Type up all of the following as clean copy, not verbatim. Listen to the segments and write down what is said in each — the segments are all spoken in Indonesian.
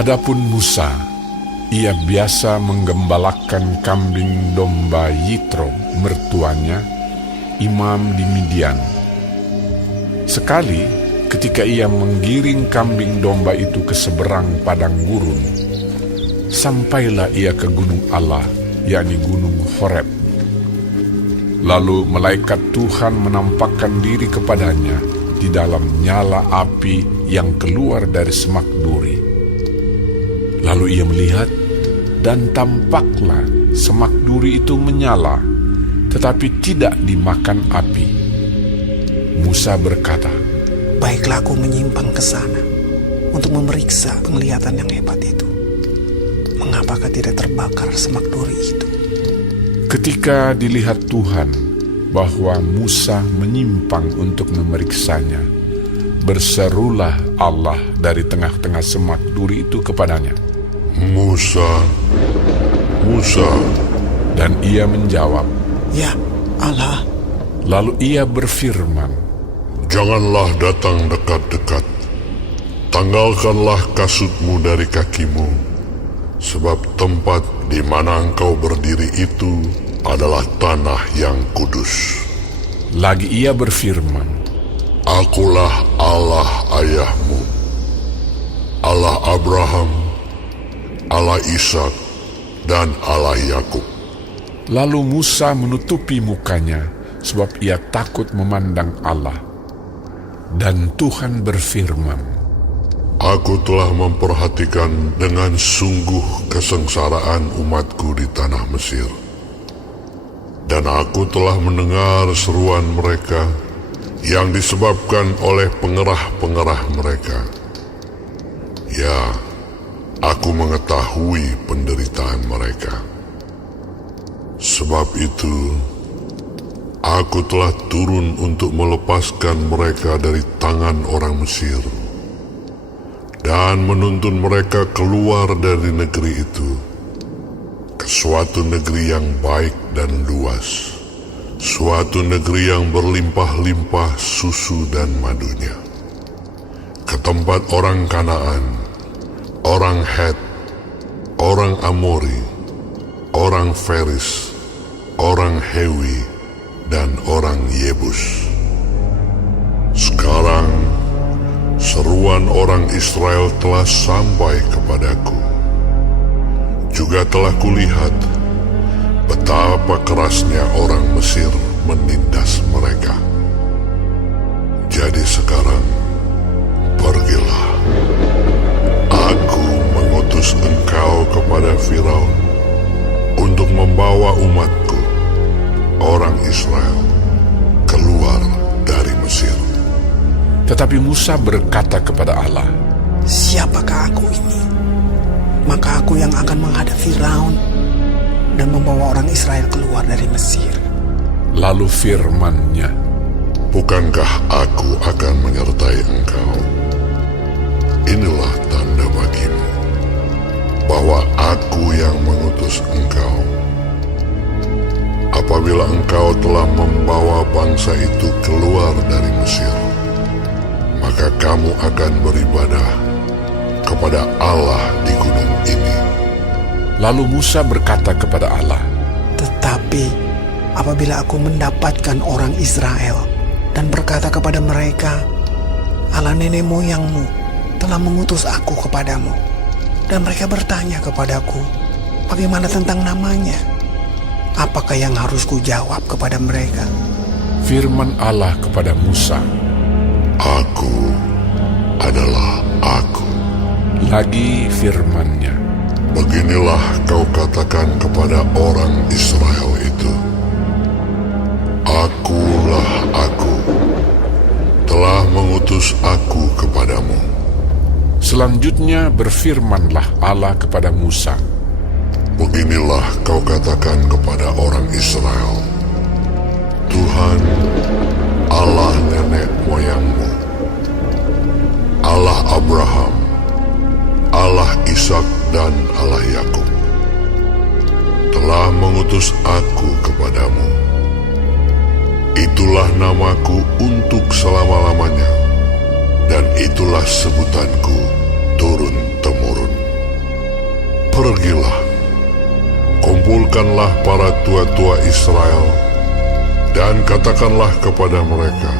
Adapun Musa, ia biasa menggembalakan kambing domba Yitro, mertuanya, imam di Midian. Sekali, ketika ia menggiring kambing domba itu ke seberang padang gurun, sampailah ia ke gunung Allah, yakni gunung Horeb. Lalu malaikat Tuhan menampakkan diri kepadanya di dalam nyala api yang keluar dari semak duri. Lalu ia melihat, dan tampaklah semak duri itu menyala, tetapi tidak dimakan api. Musa berkata, "Baiklah, aku menyimpang ke sana untuk memeriksa penglihatan yang hebat itu. Mengapakah tidak terbakar semak duri itu?" Ketika dilihat Tuhan bahwa Musa menyimpang untuk memeriksanya, berserulah Allah dari tengah-tengah semak duri itu kepadanya, "Musa, Musa." Dan ia menjawab, "Ya, Allah." Lalu ia berfirman, "Janganlah datang dekat-dekat. Tanggalkanlah kasutmu dari kakimu, sebab tempat di mana engkau berdiri itu adalah tanah yang kudus." Lagi ia berfirman, "Akulah Allah ayahmu, Allah Abraham, Allah Ishak, dan Allah Yakub." Lalu Musa menutupi mukanya, sebab ia takut memandang Allah. Dan Tuhan berfirman, "Aku telah memperhatikan dengan sungguh kesengsaraan umatku di tanah Mesir. Dan aku telah mendengar seruan mereka yang disebabkan oleh pengerah-pengerah mereka. Ya, aku mengetahui penderitaan mereka. Sebab itu, aku telah turun untuk melepaskan mereka dari tangan orang Mesir dan menuntun mereka keluar dari negeri itu ke suatu negeri yang baik dan luas, suatu negeri yang berlimpah-limpah susu dan madunya, ke tempat orang Kanaan, orang Het, orang Amori, orang Feris, orang Hewi, dan orang Yebus. Sekarang seruan orang Israel telah sampai kepadaku. Juga telah kulihat betapa kerasnya orang Mesir menindas mereka. Jadi sekarang, pergilah. Aku mengutus engkau kepada Firaun untuk membawa umatku, orang Israel, keluar dari Mesir." tetapi Musa berkata kepada Allah, "Siapakah aku ini? Maka aku yang akan menghadap Firaun dan membawa orang Israel keluar dari Mesir." Lalu firman-Nya, "Bukankah aku akan menyertai engkau? Inilah tanda bagimu bahwa aku yang mengutus engkau. Apabila engkau telah membawa bangsa itu keluar dari Mesir, maka kamu akan beribadah kepada Allah di gunung ini." Lalu Musa berkata kepada Allah, "Tetapi apabila aku mendapatkan orang Israel dan berkata kepada mereka, 'Allah nenek moyangmu telah mengutus aku kepadamu,' dan mereka bertanya kepadaku, 'Bagaimana tentang namanya?' apakah yang harus kujawab kepada mereka?" firman Allah kepada Musa, "Aku adalah Aku." Lagi firman-Nya, Beginilah kau katakan kepada orang Israel itu, "Akulah Aku, telah mengutus Aku kepadamu." Selanjutnya berfirmanlah Allah kepada Musa, Beginilah kau katakan kepada orang Israel, "Tuhan, Allah nenek moyangmu, Allah Abraham, Allah Ishak dan Allah Yakub, telah mengutus aku kepadamu. Itulah namaku untuk selama-lamanya, dan itulah sebutanku turun-temurun. Pergilah, kumpulkanlah para tua-tua Israel, dan katakanlah kepada mereka,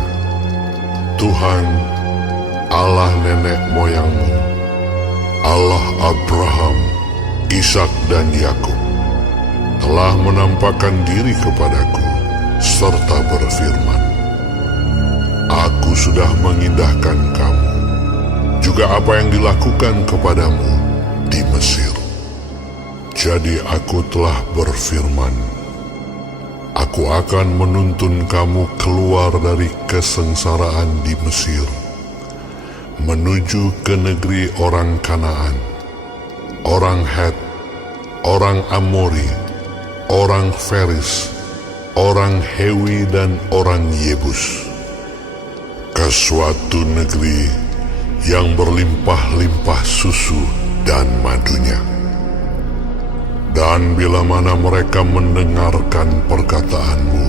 Tuhan, Allah nenek moyangmu, Allah Abraham, Ishak dan Yakub, telah menampakkan diri kepadaku, serta berfirman, Aku sudah mengindahkan kamu, juga apa yang dilakukan kepadamu di Mesir. Jadi aku telah berfirman, Aku akan menuntun kamu keluar dari kesengsaraan di Mesir, menuju ke negeri orang Kanaan, orang Het, orang Amori, orang Feris, orang Hewi dan orang Yebus, ke suatu negeri yang berlimpah-limpah susu dan madunya. Dan bila mana mereka mendengarkan perkataanmu,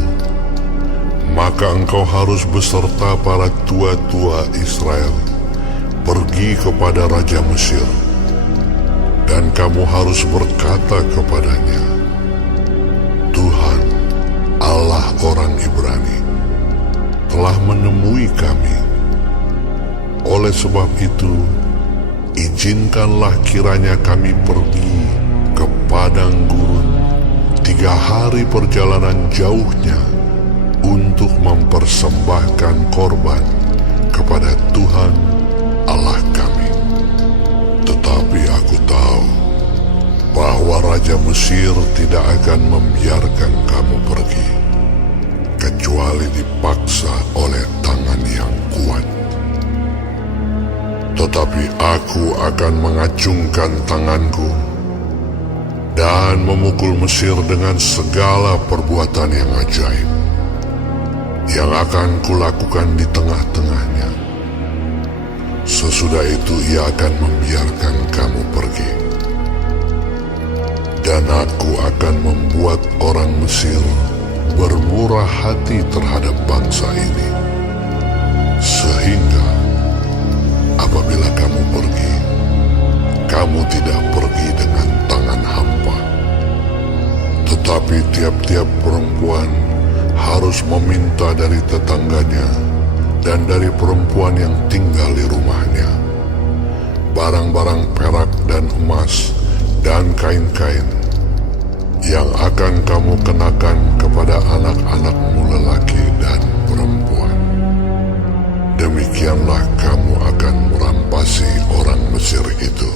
maka engkau harus beserta para tua-tua Israel pergi kepada Raja Mesir, dan kamu harus berkata kepadanya, Tuhan, Allah orang Ibrani, telah menemui kami. Oleh sebab itu, izinkanlah kiranya kami pergi ke padang gurun 3 hari perjalanan jauhnya untuk mempersembahkan korban kepada Tuhan Allah kami. Tetapi aku tahu bahwa Raja Mesir tidak akan membiarkan kamu pergi, kecuali dipaksa oleh tangan yang kuat. Tetapi aku akan mengacungkan tanganku dan memukul Mesir dengan segala perbuatan yang ajaib yang akan kulakukan di tengah-tengahnya. Sesudah itu ia akan membiarkan kamu pergi. Dan aku akan membuat orang Mesir bermurah hati terhadap bangsa ini, sehingga apabila kamu pergi, kamu tidak pergi dengan tangan hampa. Tetapi tiap-tiap perempuan harus meminta dari tetangganya dan dari perempuan yang tinggal di rumahnya barang-barang perak dan emas dan kain-kain yang akan kamu kenakan kepada anak-anakmu lelaki dan perempuan. Demikianlah kamu akan merampasi orang Mesir itu.